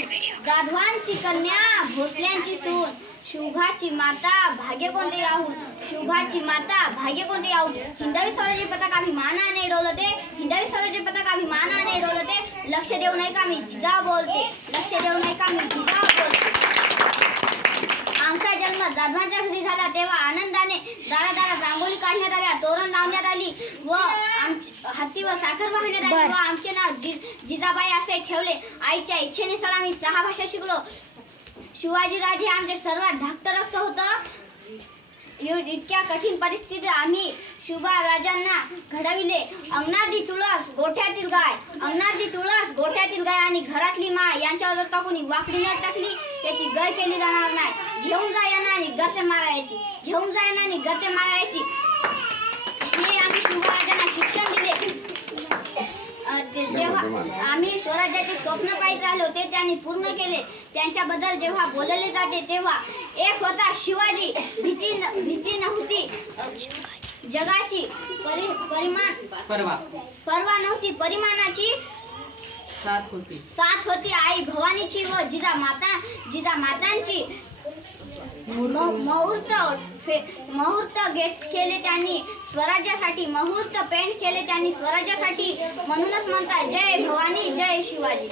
जाधवांची कन्या भोसल्यांची सून शुभाची माता भाग्य कोणते याहून शुभाची माता भाग्य कोणते याहून हिंदवी स्वराज्य पताकाभिमानाने डोलते हिंदवी स्वराज्य पताकाभिमानाने डोलते. लक्ष देऊ नये का मी जिजा बोलते. लक्ष देऊ नये का मी जिजा बोलते. आमचा जन्म जाधवांच्या घरी झाला तेव्हा आनंदाने दारा दारा रांगोळी काढण्यात आल्या तोरण लावण्यात आली व हत्ती व साखर वाहण्यात आली. व आमचे नाव जिजाबाई असे ठेवले. आईच्या इच्छेनुसार आम्ही सहा भाषा शिकलो. शिवाजीराजे आमचे सर्वात धाकटं रक्त होतं इतक्या कठीण परिस्थितीत आम्ही शुभा राजांना घडविले. अंगणातली तुळस गोठ्यातील गाय अंगणातली तुळस गोठ्यातील गाय आणि घरातली माय यांच्यावर का कोणी वाकडी न टाकली त्याची गय केली जाणार नाही. घेऊन जा यांना आणि गते मारायची. घेऊन जा यांना आणि गते मारायची. आम्ही स्वराज्याचे स्वप्न पाहित राहिलो ते त्यांनी पूर्ण केले. त्यांच्याबद्दल जेव्हा बोलले जाते तेव्हा एक होता शिवाजी. भीती न- भीती नव्हती. जगाची परि परिमाण परवा. परवा नव्हती. परिमाणाची सात होती. साथ होती. आई भवानीची व जिजा माता जिजा मातांची मुहूर्त फे- मुहूर्त गेट केले त्यांनी स्वराज्यासाठी मुहूर्त पेंट केले त्यांनी स्वराज्यासाठी म्हणूनच म्हणतात जय भवानी जय शिवाजी.